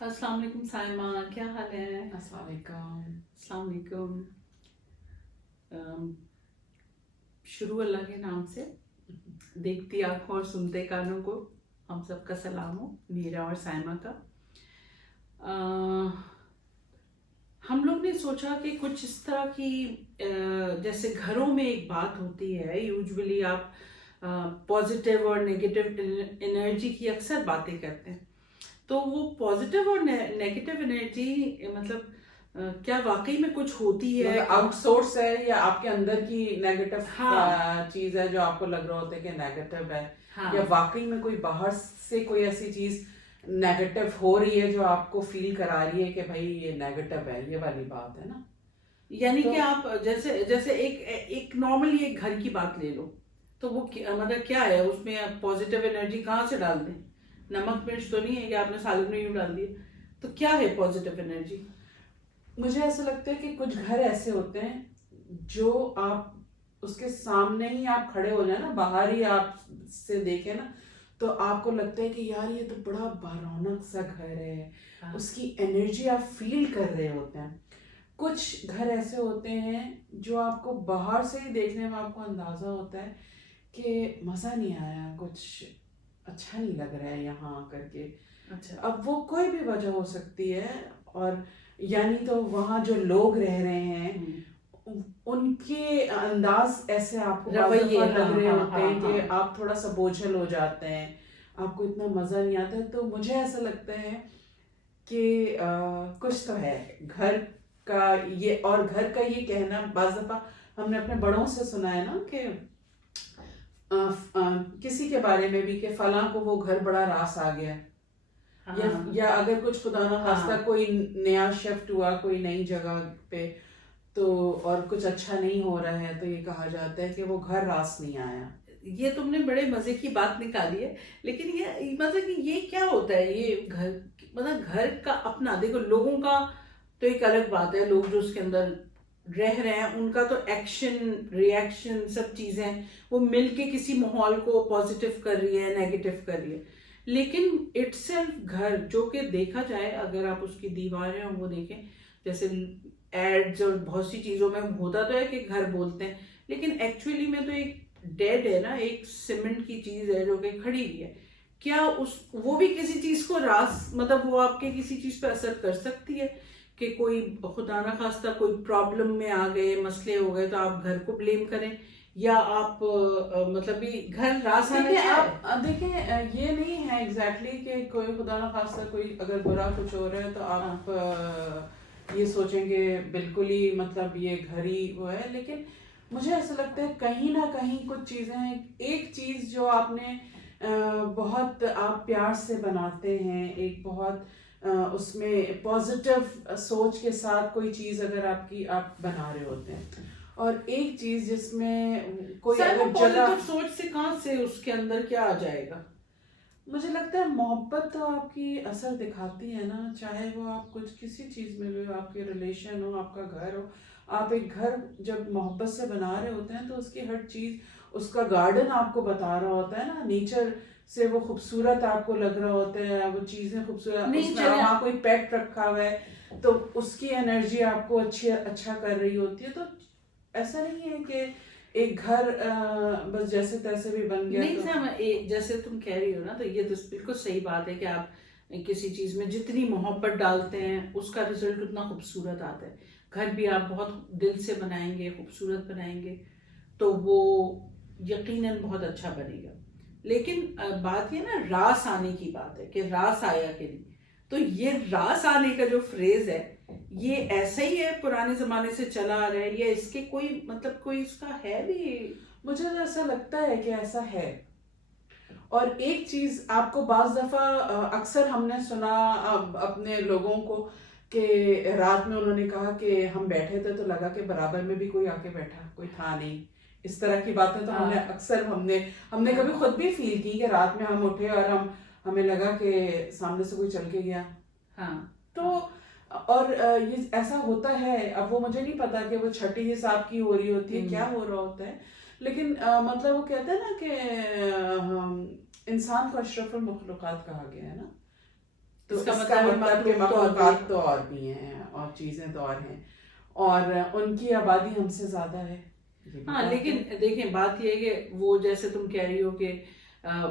السلام علیکم سائمہ، کیا حال ہے؟ السلام علیکم. السلام علیکم. شروع اللہ کے نام سے. دیکھتی آنکھوں اور سنتے کانوں کو ہم سب کا سلام ہو، میرا اور سائمہ کا. ہم لوگ نے سوچا کہ کچھ اس طرح کی جیسے گھروں میں ایک بات ہوتی ہے، یوجولی آپ پازیٹیو اور نگیٹو انرجی کی اکثر باتیں کرتے ہیں. تو وہ پازیٹیو اور نیگیٹو انرجی مطلب کیا واقعی میں کچھ ہوتی ہے؟ آؤٹ سورس ہے یا آپ کے اندر کی نیگیٹو چیز ہے جو آپ کو لگ رہا ہوتا ہے کہ نیگیٹو ہے، یا واقعی میں کوئی باہر سے کوئی ایسی چیز نیگیٹو ہو رہی ہے جو آپ کو فیل کرا رہی ہے کہ بھائی یہ نیگیٹو ہے، یہ والی بات ہے نا. یعنی کہ آپ جیسے ایک نارملی ایک گھر کی بات لے لو تو وہ مطلب کیا ہے، اس میں پازیٹیو انرجی کہاں سے ڈال دیں؟ نمک مرچ تو نہیں ہے کہ آپ نے سالن میں یوں ڈال دیا. تو کیا ہے پازیٹیو انرجی؟ مجھے ایسا لگتا ہے کہ کچھ گھر ایسے ہوتے ہیں جو آپ اس کے سامنے ہی آپ کھڑے ہو جائیں نا، باہر ہی آپ سے دیکھیں نا، تو آپ کو لگتا ہے کہ یار یہ تو بڑا بارونق سا گھر ہے، اس کی انرجی آپ فیل کر رہے ہوتے ہیں. کچھ گھر ایسے ہوتے ہیں جو آپ کو باہر سے ہی دیکھنے میں آپ کو اندازہ ہوتا ہے کہ مزہ نہیں آیا، کچھ اچھا نہیں لگ رہا ہے یہاں آ کر کے. اچھا، اب وہ کوئی بھی وجہ ہو سکتی ہے، اور یعنی تو وہاں جو لوگ رہ رہے ہیں ان کے انداز ایسے آپ کو لگ رہے ہوتے ہیں کہ آپ تھوڑا سا بوجھل ہو جاتے ہیں، آپ کو اتنا مزہ نہیں آتا ہے. تو مجھے ایسا لگتا ہے کہ کچھ تو ہے گھر کا یہ، اور گھر کا یہ کہنا بعض دفعہ ہم نے اپنے بڑوں سے سنا ہے نا کہ کسی کے بارے میں بھی کہ فلاں کو وہ گھر بڑا راس آ گیا، یا اگر کچھ خدا نہ خواستہ کوئی نیا شفٹ ہوا کوئی نئی جگہ پہ تو اور کچھ اچھا نہیں ہو رہا ہے، تو یہ کہا جاتا ہے کہ وہ گھر راس نہیں آیا. یہ تم نے بڑے مزے کی بات نکالی ہے. لیکن یہ مطلب کہ یہ کیا ہوتا ہے، یہ گھر مطلب گھر کا اپنا دیکھو، لوگوں کا تو ایک الگ بات ہے، لوگ جو اس کے اندر رہ رہے ہیں ان کا تو ایکشن ری ایکشن سب چیزیں وہ مل کے کسی ماحول کو پازیٹیو کر رہی ہے، نیگیٹو کر رہی ہے. لیکن اٹ سیلف گھر جو کہ دیکھا جائے، اگر آپ اس کی دیواریں وہ دیکھیں، جیسے ایڈز اور بہت سی چیزوں میں ہوتا تو ہے کہ گھر بولتے ہیں، لیکن ایکچولی میں تو ایک ڈیڈ ہے نا، ایک سیمنٹ کی چیز ہے جو کہ کھڑی ہوئی ہے. کیا وہ بھی کسی چیز کو راس مطلب وہ آپ کے کسی چیز پہ اثر کر سکتی ہے کہ کوئی خدا نہ خواستہ کوئی پرابلم میں آ گئے، مسئلے ہو گئے تو آپ گھر کو بلیم کریں، یا آپ مطلب بھی گھر راس دیکھیں یہ نہیں ہے ایگزیکٹلی کہ کوئی خدا نہ خواستہ کوئی اگر برا کچھ ہو رہا ہے تو آپ یہ سوچیں کہ بالکل ہی مطلب یہ گھر ہی وہ ہے. لیکن مجھے ایسا لگتا ہے کہیں نہ کہیں کچھ چیزیں ہیں. ایک چیز جو آپ نے بہت آپ پیار سے بناتے ہیں، ایک بہت اس میں پازیٹیو سوچ کے ساتھ کوئی چیز اگر آپ بنا رہے ہوتے ہیں، اور ایک چیز جس میں کوئی اگر جگہ سوچ سے کہاں سے اس کے اندر کیا آ جائے گا. مجھے لگتا ہے محبت تو آپ کی اثر دکھاتی ہے نا، چاہے وہ آپ کچھ کسی چیز میں بھی، آپ کے ریلیشن ہو، آپ کا گھر ہو. آپ ایک گھر جب محبت سے بنا رہے ہوتے ہیں تو اس کی ہر چیز، اس کا گارڈن آپ کو بتا رہا ہوتا ہے نا، نیچر سے وہ خوبصورت آپ کو لگ رہا ہوتا ہے، وہ چیزیں خوبصورت، اس میں وہاں کوئی پیٹ رکھا ہوا ہے تو اس کی انرجی آپ کو اچھا کر رہی ہوتی ہے. تو ایسا نہیں ہے کہ ایک گھر بس جیسے تیسے بھی بن گیا. نہیں جیسے تم کہہ رہی ہو نا، تو یہ تو بالکل صحیح بات ہے کہ آپ کسی چیز میں جتنی محبت ڈالتے ہیں اس کا رزلٹ اتنا خوبصورت آتا ہے. گھر بھی آپ بہت دل سے بنائیں گے، خوبصورت بنائیں گے تو وہ یقیناً بہت اچھا بنے گا. لیکن بات یہ نا راس آنے کی بات ہے کہ راس آیا کہ نہیں. تو یہ راس آنے کا جو فریز ہے یہ ایسا ہی ہے، پرانے زمانے سے چلا آ رہا ہے، یا اس کے کوئی مطلب کوئی اس کا ہے بھی؟ مجھے تو ایسا لگتا ہے کہ ایسا ہے. اور ایک چیز آپ کو بعض دفعہ اکثر ہم نے سنا اپنے لوگوں کو کہ رات میں انہوں نے کہا کہ ہم بیٹھے تھے تو لگا کہ برابر میں بھی کوئی آ کے بیٹھا، کوئی تھا نہیں. اس طرح کی باتیں تو ہم نے اکثر ہم نے کبھی خود بھی فیل کی کہ رات میں ہم اٹھے اور ہمیں لگا کہ سامنے سے کوئی چل کے گیا. تو اور یہ ایسا ہوتا ہے. اب وہ مجھے نہیں پتا کہ وہ چھٹی حساب کی ہو رہی ہوتی ہے، کیا ہو رہا ہوتا ہے، لیکن مطلب وہ کہتے ہیں نا کہ انسان کو اشرف المخلوقات کہا گیا ہے نا. تو اس کا اس کا مطلب کہ مخلوق مخلوقات تو اور بھی ہیں اور چیزیں تو اور ہیں اور ان کی آبادی ہم سے زیادہ ہے. ہاں لیکن دیکھیں بات یہ ہے کہ وہ جیسے تم کہہ رہی ہو کہ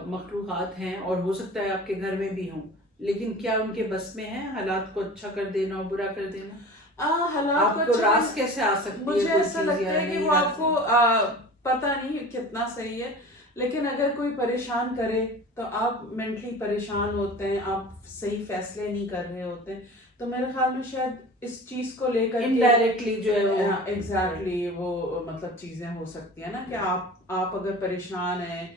مخلوقات ہیں اور ہو سکتا ہے آپ کے گھر میں بھی ہوں، لیکن کیا ان کے بس میں ہے حالات کو اچھا کر دینا اور برا کر دینا؟ حالات آپ کو راس کیسے آ سکتی ہے؟ مجھے ایسا لگتا ہے کہ وہ آپ کو پتہ نہیں کتنا صحیح ہے، لیکن اگر کوئی پریشان کرے تو آپ مینٹلی پریشان ہوتے ہیں، آپ صحیح فیصلے نہیں کر رہے ہوتے، تو میرے خیال میں شاید اس چیز کو لے کر انڈائریکٹلی جو ہے ایگزیکٹلی وہ مطلب چیزیں ہو سکتی ہیں نا کہ آپ اگر پریشان ہیں،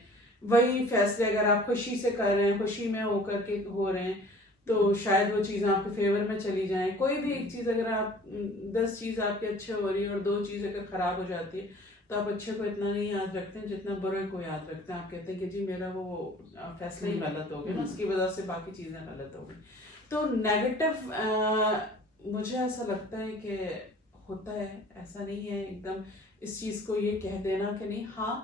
وہی فیصلے اگر آپ خوشی سے کر رہے ہیں، خوشی میں ہو کر کے ہو رہے ہیں، تو شاید وہ چیزیں آپ کے فیور میں چلی جائیں. کوئی بھی ایک چیز اگر آپ 10 چیز آپ کے اچھے ہو رہی ہے اور 2 چیز اگر خراب ہو جاتی ہے تو آپ اچھے کو اتنا نہیں یاد رکھتے ہیں جتنا برے کو یاد رکھتے ہیں. آپ کہتے ہیں کہ جی میرا وہ فیصلہ ہی غلط ہو گیا نا، اس کی وجہ سے باقی چیزیں غلط ہو گئی. تو نیگیٹو مجھے ایسا لگتا ہے کہ ہوتا ہے، ایسا نہیں ہے ایک دم اس چیز کو یہ کہہ دینا کہ نہیں. ہاں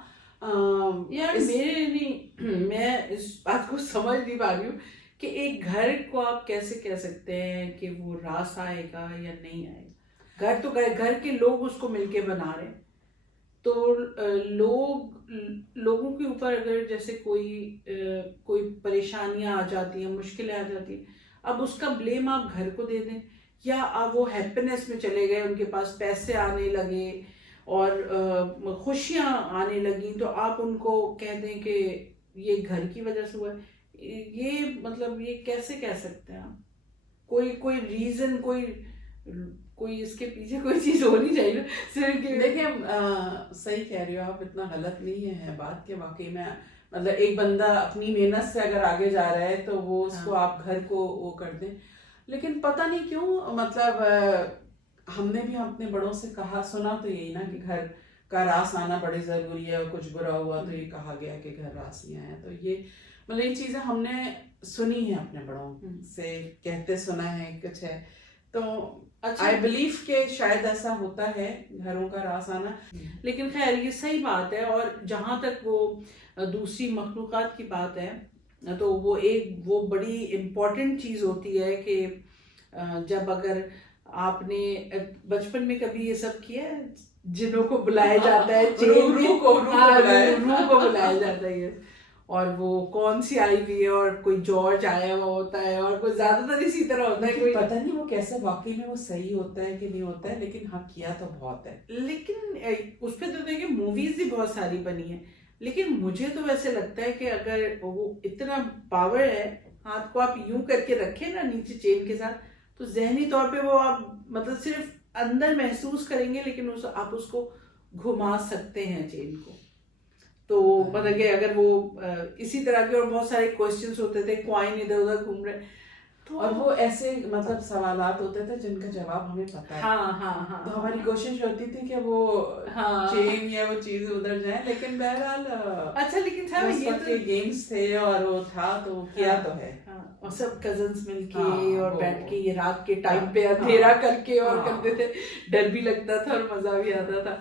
یار میرے نہیں، میں اس بات کو سمجھ نہیں پا رہی ہوں کہ ایک گھر کو آپ کیسے کہہ سکتے ہیں کہ وہ راس آئے گا یا نہیں آئے گا. گھر تو گھر کے لوگ اس کو مل کے بنا رہے ہیں، تو لوگوں کے اوپر اگر جیسے کوئی پریشانیاں آ جاتی ہیں، مشکلیں آ جاتی ہیں، اب اس کا بلیم آپ گھر کو دے دیں، یا اب وہ ہیپینس میں چلے گئے، ان کے پاس پیسے آنے لگے اور خوشیاں آنے لگیں، تو آپ ان کو کہہ دیں کہ یہ گھر کی وجہ سے ہوا ہے. یہ مطلب یہ کیسے کہہ سکتے ہیں آپ؟ کوئی ریزن، کوئی اس کے پیچھے کوئی چیز ہونی چاہیے. دیکھیں صحیح کہہ رہی ہو آپ، اتنا غلط نہیں ہے بات کہ واقعی میں مطلب ایک بندہ اپنی محنت سے اگر آگے جا رہا ہے تو وہ اس کو آپ گھر کو وہ کر دیں. لیکن پتہ نہیں کیوں مطلب ہم نے بھی اپنے بڑوں سے کہا سنا تو یہی نا کہ گھر کا راس آنا بڑی ضروری ہے، اور کچھ برا ہوا تو یہ کہا گیا کہ گھر راس نہیں آیا. تو یہ مطلب یہ چیزیں ہم نے سنی ہیں اپنے بڑوں سے کہتے سنا ہے کچھ ہے. تو آئی بلیو کہ شاید ایسا ہوتا ہے گھروں کا راس آنا. لیکن خیر یہ صحیح بات ہے. اور جہاں تک وہ دوسری مخلوقات کی بات ہے تو وہ بڑی امپورٹنٹ چیز ہوتی ہے کہ جب اگر آپ نے بچپن میں کبھی یہ سب کیا ہے، جنوں کو بلایا جاتا ہے، روح کو بلایا جاتا ہے، اور وہ کون سی آئی ہوئی ہے، اور کوئی جارج آیا ہوا ہوتا ہے، اور کوئی زیادہ تر اسی طرح ہوتا ہے. کوئی پتہ نہیں وہ کیسے واقعی میں وہ صحیح ہوتا ہے کہ نہیں ہوتا ہے، لیکن ہاں کیا تو بہت ہے. لیکن اس پہ تو دیکھیں موویز بھی بہت ساری بنی ہیں. لیکن مجھے تو ویسے لگتا ہے کہ اگر وہ اتنا پاور ہے، ہاتھ کو آپ یوں کر کے رکھیں نا نیچے چین کے ساتھ، تو ذہنی طور پہ وہ آپ مطلب صرف اندر محسوس کریں گے، لیکن آپ اس کو گھما سکتے ہیں چین کو. تو مطلب کہ اگر وہ اسی طرح کے اور بہت سارے کوشچنس ہوتے تھے، کوائن ادھر ادھر گھوم رہے، اور وہ ایسے مطلب سوالات ہوتے تھے جن کا جواب ہمیں پتا ہے. ہاں تو ہماری کوشش ہوتی تھی کہ وہ چین یا وہ چیز ادھر جائیں، لیکن بہرحال اچھا لیکن تھا یہ تو گیمز تھے اور وہ تھا تو وہ کیا تو ہے. اور سب کزنس مل کے اور بیٹھ کے یہ رات کے ٹائم پہ اندھیرا کر کے اور کرتے تھے، ڈر بھی لگتا تھا اور مزہ بھی آتا تھا.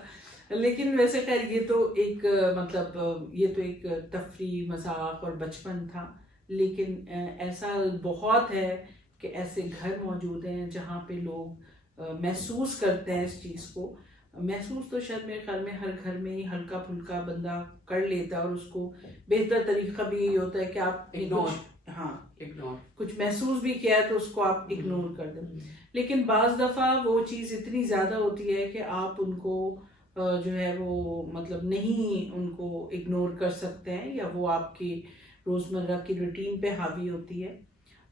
لیکن ویسے خیر یہ تو ایک مطلب یہ تو ایک تفریح مذاق اور بچپن تھا. لیکن ایسا بہت ہے کہ ایسے گھر موجود ہیں جہاں پہ لوگ محسوس کرتے ہیں اس چیز کو. محسوس تو شاید میرے خیال میں ہر گھر میں ہی ہلکا پھلکا بندہ کر لیتا ہے، اور اس کو بہتر طریقہ بھی یہی ہوتا ہے کہ آپ کچھ محسوس بھی کیا ہے تو اس کو آپ اگنور کر دیں. لیکن بعض دفعہ وہ چیز اتنی زیادہ ہوتی ہے کہ آپ ان کو جو ہے وہ مطلب نہیں ان کو اگنور کر سکتے ہیں، یا وہ آپ کی روزمرہ کی روٹین پہ حاوی ہوتی ہے.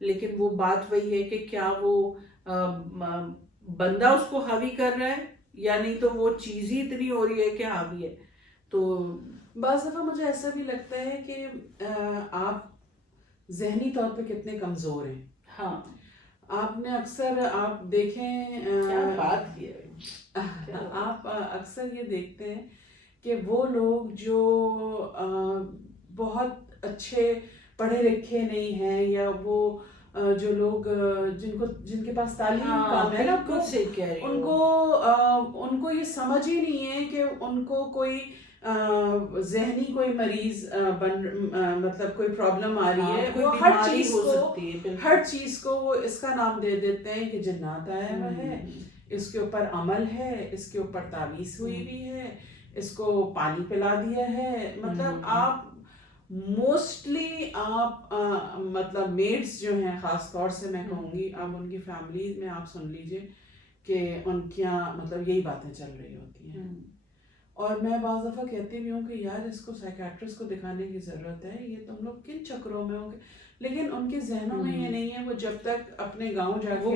لیکن وہ بات وہی ہے کہ کیا وہ بندہ اس کو حاوی کر رہا ہے یا نہیں، تو وہ چیز ہی اتنی ہو رہی ہے کہ حاوی ہے. تو بعض دفعہ مجھے ایسا بھی لگتا ہے کہ آپ ذہنی طور پہ کتنے کمزور ہیں. ہاں آپ نے اکثر آپ دیکھیں بات کی ہے، آپ اکثر یہ دیکھتے ہیں کہ وہ لوگ جو بہت اچھے پڑھے لکھے نہیں ہیں، یا وہ جو لوگ جن کے پاس تعلیم کم ہے نا، ان کو یہ سمجھ ہی نہیں ہے کہ ان کو کوئی ذہنی کوئی مریض مطلب کوئی پرابلم آ رہی ہے، کوئی وہ بیماری ہو سکتی ہے، بالکل. ہر چیز کو وہ اس کا نام دے دیتے ہیں کہ جنات آیا ہوا ہے، اس کے اوپر عمل ہے، اس کے اوپر تعویذ ہوئی ہوئی ہے، اس کو پانی پلا دیا ہے. مطلب آپ موسٹلی آپ مطلب میڈس جو ہیں خاص طور سے میں کہوں گی، اب ان کی فیملی میں آپ سن لیجئے کہ ان کی مطلب یہی باتیں چل رہی ہوتی ہیں. اور میں بعض دفعہ کہتی بھی ہوں کہ یار اس کو سائیکیٹرسٹ کو دکھانے کی ضرورت ہے، یہ تم لوگ کن چکروں میں ہو گے. لیکن ان کے ذہنوں میں یہ نہیں ہے. وہ جب تک اپنے گاؤں جا کے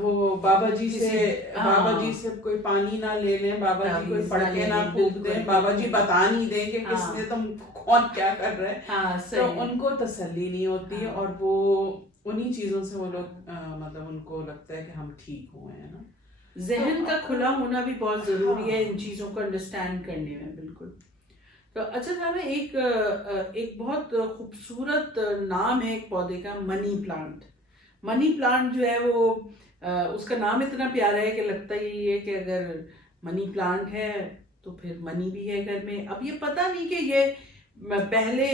وہ بابا جی سے کوئی پانی نہ لے لیں، بابا جی کوئی پڑھے نہ پھونک دیں، بابا جی بتا نہیں دیں کہ کس نے تم کون کیا کر رہے ہیں، تو ان کو تسلی نہیں ہوتی. اور وہ انہی چیزوں سے وہ لوگ مطلب ان کو لگتا ہے کہ ہم ٹھیک ہوئے ہیں نا. ذہن کا کھلا ہونا بھی بہت ضروری ہے ان چیزوں کو انڈرسٹینڈ کرنے میں. بالکل. تو اچھا صاحب، ایک بہت خوبصورت نام ہے ایک پودے کا، منی پلانٹ. منی پلانٹ جو ہے وہ اس کا نام اتنا پیارا ہے کہ لگتا ہی ہے کہ اگر منی پلانٹ ہے تو پھر منی بھی ہے گھر میں. اب یہ پتہ نہیں کہ یہ پہلے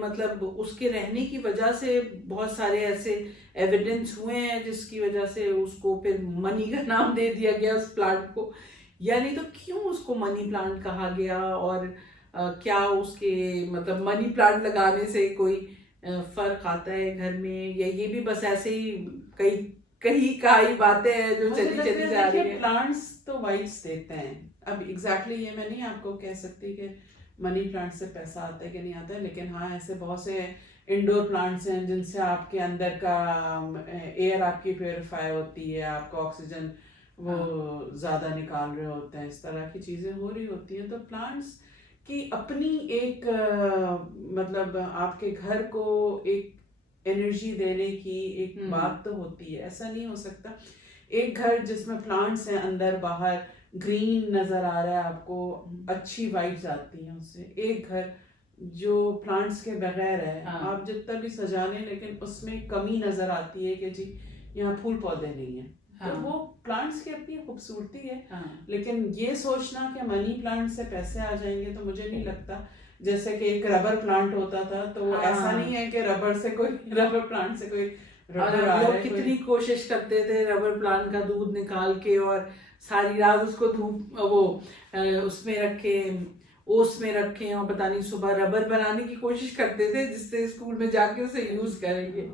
مطلب اس کے رہنے کی وجہ سے بہت سارے ایسے ایویڈنس ہوئے ہیں جس کی وجہ سے اس کو پھر منی کا نام دے دیا گیا اس پلانٹ کو، یعنی تو کیوں اس کو منی پلانٹ کہا گیا، اور کیا اس کے مطلب منی پلانٹ لگانے سے کوئی فرق آتا ہے گھر میں، یا یہ بھی بس ایسے ہی کئی باتیں ہیں جو چلی جا رہی ہیں. پلانٹس تو وائبس دیتے ہیں. اب ایگزیکٹلی یہ میں نہیں آپ کو کہہ سکتی کہ منی پلانٹ سے پیسہ آتا ہے کہ نہیں آتا ہے، لیکن ہاں ایسے بہت سے انڈور پلانٹس ہیں جن سے آپ کے اندر کا ایئر آپ کی پیوریفائی ہوتی ہے، آپ کو آکسیجن وہ زیادہ نکال رہے ہوتے ہیں، اس طرح کی چیزیں ہو رہی ہوتی ہیں. تو پلانٹس کی اپنی ایک مطلب آپ کے گھر کو ایک انرجی دینے کی ایک بات تو ہوتی ہے. ایسا نہیں ہو سکتا ایک گھر جس میں پلانٹس ہیں اندر باہر گرین نظر آ رہا ہے، آپ کو اچھی وائبز آتی ہیں اس سے. ایک گھر جو پلانٹس کے بغیر ہے، آپ جتنا بھی سجا لیں لیکن اس میں کمی نظر آتی ہے کہ جی یہاں پھول پودے نہیں ہیں. تو وہ پلانٹس کی اپنی خوبصورتی ہے. لیکن یہ سوچنا کہ منی پلانٹ سے پیسے آ جائیں گے تو مجھے نہیں لگتا. جیسے کہ ایک ربر پلانٹ ہوتا تھا تو وہ ایسا نہیں ہے کہ ربر پلانٹ سے کوئی لوگ کتنی کوشش کرتے تھے ربر پلانٹ کا دودھ نکال کے، اور ساری رات اس کو دھوپ وہ اس میں رکھے، اوس میں رکھیں، اور پتہ نہیں صبح ربر بنانے کی کوشش کرتے تھے جس سے اسکول میں جا کے اسے یوز کریں گے.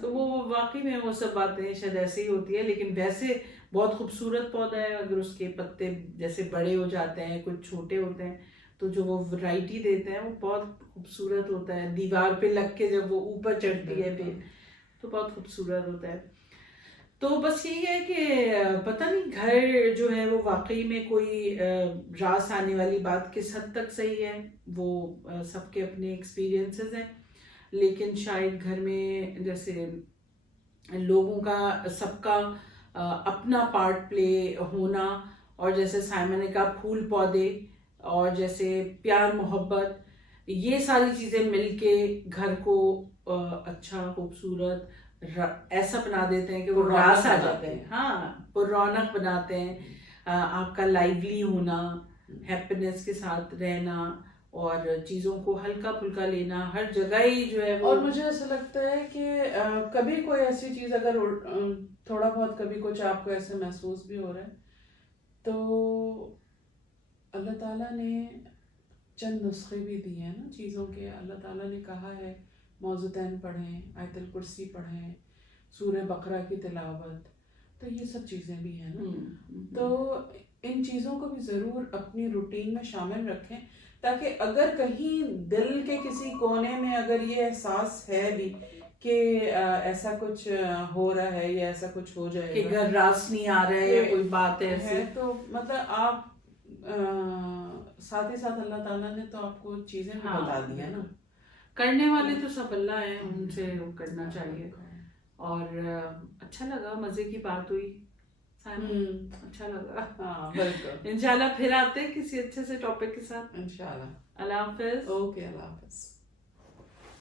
تو وہ واقعی میں وہ سب باتیں شاید ایسے ہی ہوتی ہے. لیکن ویسے بہت خوبصورت پودا ہے. اگر اس کے پتے جیسے بڑے ہو جاتے ہیں، کچھ چھوٹے ہوتے ہیں، تو جو وہ ورائٹی دیتے ہیں وہ بہت خوبصورت ہوتا ہے. دیوار پہ لگ کے جب وہ اوپر چڑھتی ہے پھر تو بہت خوبصورت ہوتا ہے. تو بس یہی ہے کہ پتہ نہیں گھر جو ہے وہ واقعی میں کوئی راس آنے والی بات کس حد تک صحیح ہے، وہ سب کے اپنے ایکسپیرینسز ہیں. لیکن شاید گھر میں جیسے لوگوں کا سب کا اپنا پارٹ پلے ہونا، اور جیسے سائمن نے کہا پھول پودے، اور جیسے پیار محبت، یہ ساری چیزیں مل کے گھر کو اچھا خوبصورت ایسا بنا دیتے ہیں کہ وہ راس آ جاتے ہیں. ہاں، پر رونق بناتے ہیں. آپ کا لائیولی ہونا، ہیپینس کے ساتھ رہنا، اور چیزوں کو ہلکا پھلکا لینا، ہر جگہ ہی جو ہے. اور مجھے ایسا لگتا ہے کہ کبھی کوئی ایسی چیز اگر تھوڑا بہت کبھی کچھ آپ کو ایسے محسوس بھی ہو رہا ہے تو اللہ تعالیٰ نے چند نسخے بھی دیے ہیں نا چیزوں کے. اللہ تعالیٰ نے کہا ہے موضوعین پڑھیں، آیت الکرسی پڑھیں، سورہ بقرہ کی تلاوت، تو یہ سب چیزیں بھی ہیں نا. تو ان چیزوں کو بھی ضرور اپنی روٹین میں شامل رکھیں، تاکہ اگر کہیں دل کے کسی کونے میں اگر یہ احساس ہے بھی کہ ایسا کچھ ہو رہا ہے یا ایسا کچھ ہو جائے کہ گھر راس نہیں آ رہا ہے یا کوئی بات ہے، تو مطلب آپ ساتھ ہی ساتھ اللہ تعالیٰ نے تو آپ کو چیزیں بھی بتا دی ہیں نا. کرنے والے تو سب اللہ ہیں، ان سے کرنا چاہیے. اور اچھا لگا، مزے کی بات ہوئی، اچھا لگا. ہاں بالکل. انشاءاللہ پھر آتے ہیں کسی اچھے سے ٹاپک کے ساتھ. انشاءاللہ. اللہ حافظ. اوکے، اللہ حافظ.